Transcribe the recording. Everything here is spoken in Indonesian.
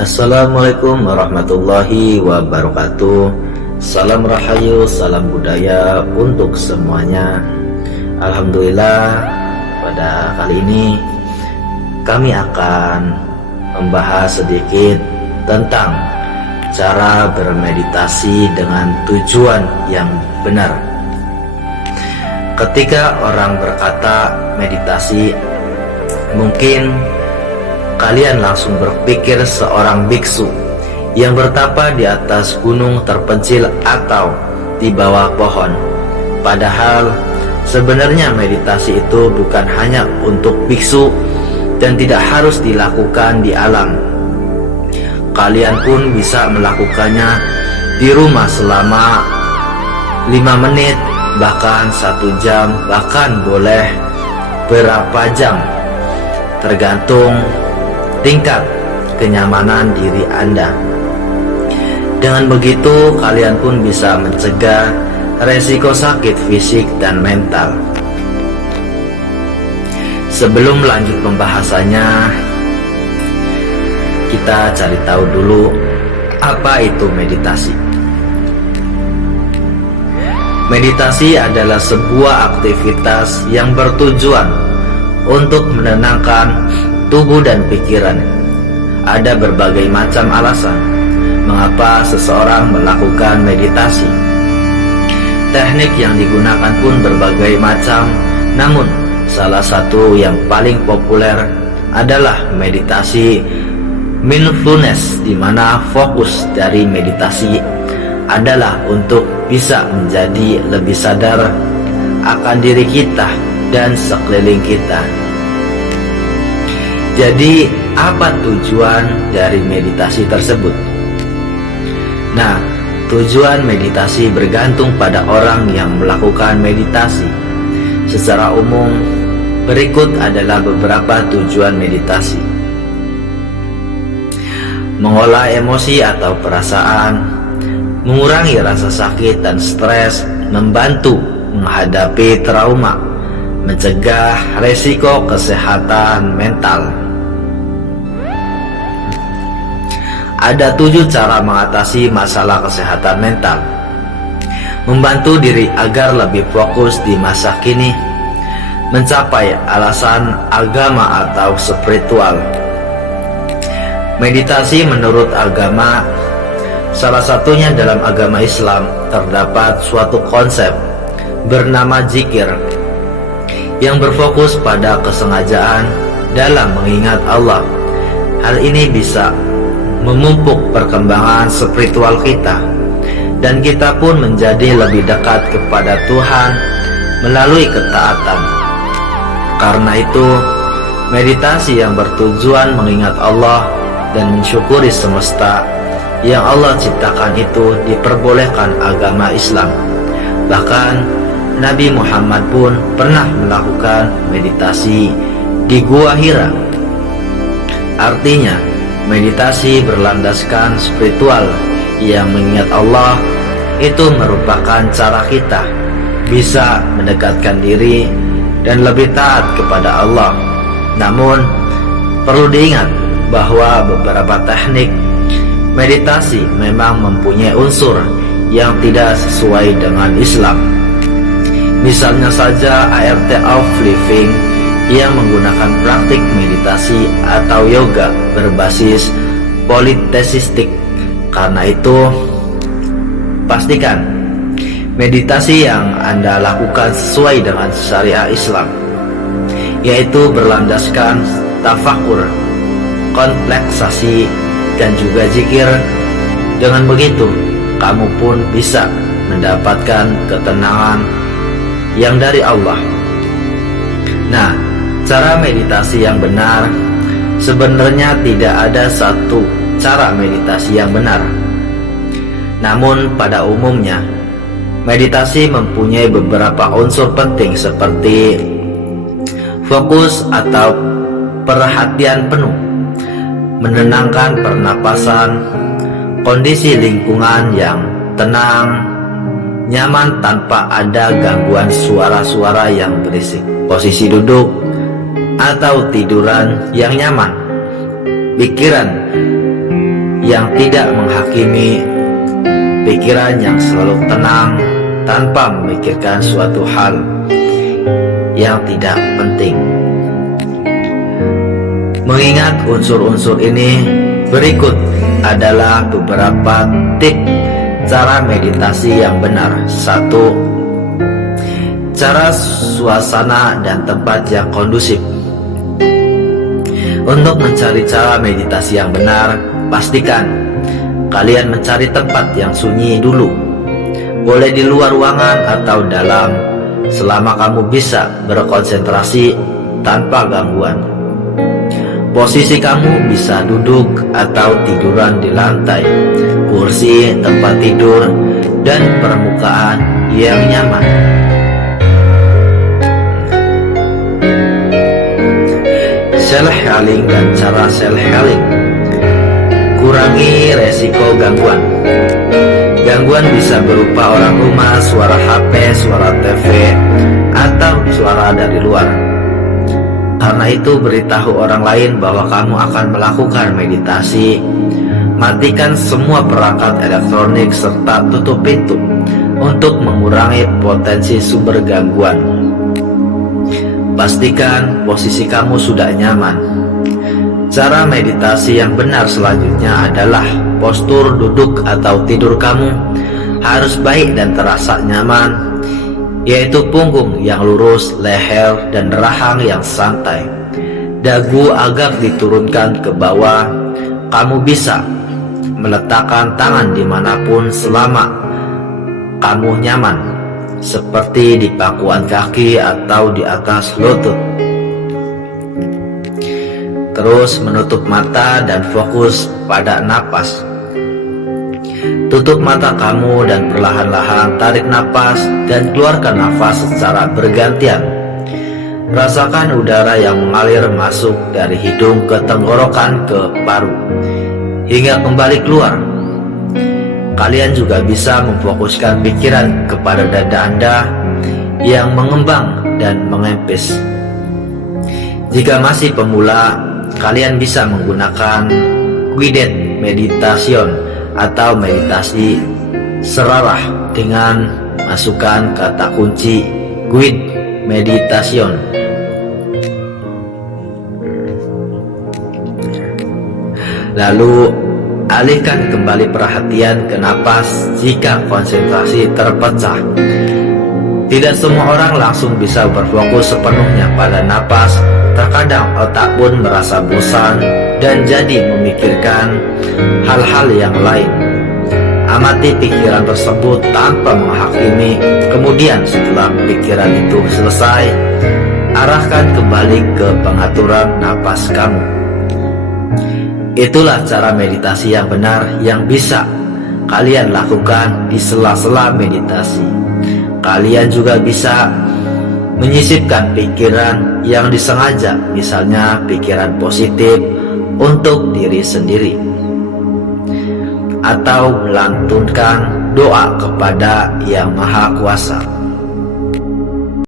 Assalamualaikum warahmatullahi wabarakatuh. Salam rahayu, salam budaya untuk semuanya. Alhamdulillah, pada kali ini kami akan membahas sedikit tentang cara bermeditasi dengan tujuan yang benar. Ketika orang berkata meditasi, mungkin kalian langsung berpikir seorang biksu yang bertapa di atas gunung terpencil atau di bawah pohon. Padahal sebenarnya meditasi itu bukan hanya untuk biksu dan tidak harus dilakukan di alam. Kalian pun bisa melakukannya di rumah selama 5 menit, bahkan 1 jam, bahkan boleh berapa jam, tergantung tingkat kenyamanan diri Anda. Dengan begitu, kalian pun bisa mencegah resiko sakit fisik dan mental. Sebelum lanjut pembahasannya, kita cari tahu dulu apa itu meditasi. Meditasi adalah sebuah aktivitas yang bertujuan untuk menenangkan tubuh dan pikiran. Ada berbagai macam alasan mengapa seseorang melakukan meditasi. Teknik yang digunakan pun berbagai macam, namun salah satu yang paling populer adalah meditasi mindfulness, di mana fokus dari meditasi adalah untuk bisa menjadi lebih sadar akan diri kita dan sekeliling kita. Jadi, apa tujuan dari meditasi tersebut? Nah, tujuan meditasi bergantung pada orang yang melakukan meditasi. Secara umum, berikut adalah beberapa tujuan meditasi. Mengolah emosi atau perasaan, mengurangi rasa sakit dan stres, membantu menghadapi trauma, mencegah resiko kesehatan mental. Ada 7 cara mengatasi masalah kesehatan mental. Membantu diri agar lebih fokus di masa kini, mencapai alasan agama atau spiritual. Meditasi menurut agama, salah satunya dalam agama Islam, terdapat suatu konsep bernama zikir yang berfokus pada kesengajaan dalam mengingat Allah. Hal ini bisa memupuk perkembangan spiritual kita, dan kita pun menjadi lebih dekat kepada Tuhan melalui ketaatan. Karena itu, meditasi yang bertujuan mengingat Allah dan mensyukuri semesta yang Allah ciptakan itu diperbolehkan agama Islam. Bahkan Nabi Muhammad pun pernah melakukan meditasi di Gua Hira. Artinya, meditasi berlandaskan spiritual yang mengingat Allah itu merupakan cara kita bisa mendekatkan diri dan lebih taat kepada Allah. Namun, perlu diingat bahwa beberapa teknik meditasi memang mempunyai unsur yang tidak sesuai dengan Islam. Misalnya saja ART of Living yang menggunakan praktik meditasi atau yoga berbasis politeistik. Karena itu, pastikan meditasi yang Anda lakukan sesuai dengan syariah Islam, yaitu berlandaskan tafakur, kompleksasi, dan juga zikir. Dengan begitu, kamu pun bisa mendapatkan ketenangan yang dari Allah. Nah, cara meditasi yang benar, sebenarnya tidak ada satu cara meditasi yang benar. Namun pada umumnya, meditasi mempunyai beberapa unsur penting seperti fokus atau perhatian penuh, menenangkan pernapasan, kondisi lingkungan yang tenang, nyaman tanpa ada gangguan suara-suara yang berisik, posisi duduk atau tiduran yang nyaman, pikiran yang tidak menghakimi, pikiran yang selalu tenang tanpa memikirkan suatu hal yang tidak penting. Mengingat unsur-unsur ini, berikut adalah beberapa tips cara meditasi yang benar. 1. Cara suasana dan tempat yang kondusif. Untuk mencari cara meditasi yang benar, pastikan kalian mencari tempat yang sunyi dulu. Boleh di luar ruangan atau dalam, selama kamu bisa berkonsentrasi tanpa gangguan. Posisi kamu bisa duduk atau tiduran di lantai, kursi, tempat tidur, dan permukaan yang nyaman. Self-healing dan cara self-healing. Kurangi resiko gangguan. Gangguan bisa berupa orang rumah, suara HP, suara TV, atau suara dari luar. Karena itu, beritahu orang lain bahwa kamu akan melakukan meditasi. Matikan semua perangkat elektronik serta tutup pintu untuk mengurangi potensi sumber gangguan. Pastikan posisi kamu sudah nyaman. Cara meditasi yang benar selanjutnya adalah postur duduk atau tidur kamu harus baik dan terasa nyaman, yaitu punggung yang lurus, leher dan rahang yang santai. Dagu agak diturunkan ke bawah. Kamu bisa meletakkan tangan dimanapun selama kamu nyaman, seperti di pangkuan kaki atau di atas lutut. Terus menutup mata dan fokus pada napas. Tutup mata kamu dan perlahan-lahan tarik napas dan keluarkan nafas secara bergantian. Rasakan udara yang mengalir masuk dari hidung ke tenggorokan ke paru hingga kembali keluar. Kalian juga bisa memfokuskan pikiran kepada dada Anda yang mengembang dan mengempis. Jika masih pemula, kalian bisa menggunakan guided meditation atau meditasi serarah dengan masukkan kata kunci guide meditation. Lalu alihkan kembali perhatian ke napas jika konsentrasi terpecah. Tidak semua orang langsung bisa berfokus sepenuhnya pada napas. Terkadang otak pun merasa bosan dan jadi memikirkan hal-hal yang lain. Amati pikiran tersebut tanpa menghakimi. Kemudian setelah pikiran itu selesai, arahkan kembali ke pengaturan napas kamu. Itulah cara meditasi yang benar yang bisa kalian lakukan di sela-sela meditasi. Kalian juga bisa menyisipkan pikiran yang disengaja, misalnya pikiran positif untuk diri sendiri, atau melantunkan doa kepada Yang Maha Kuasa.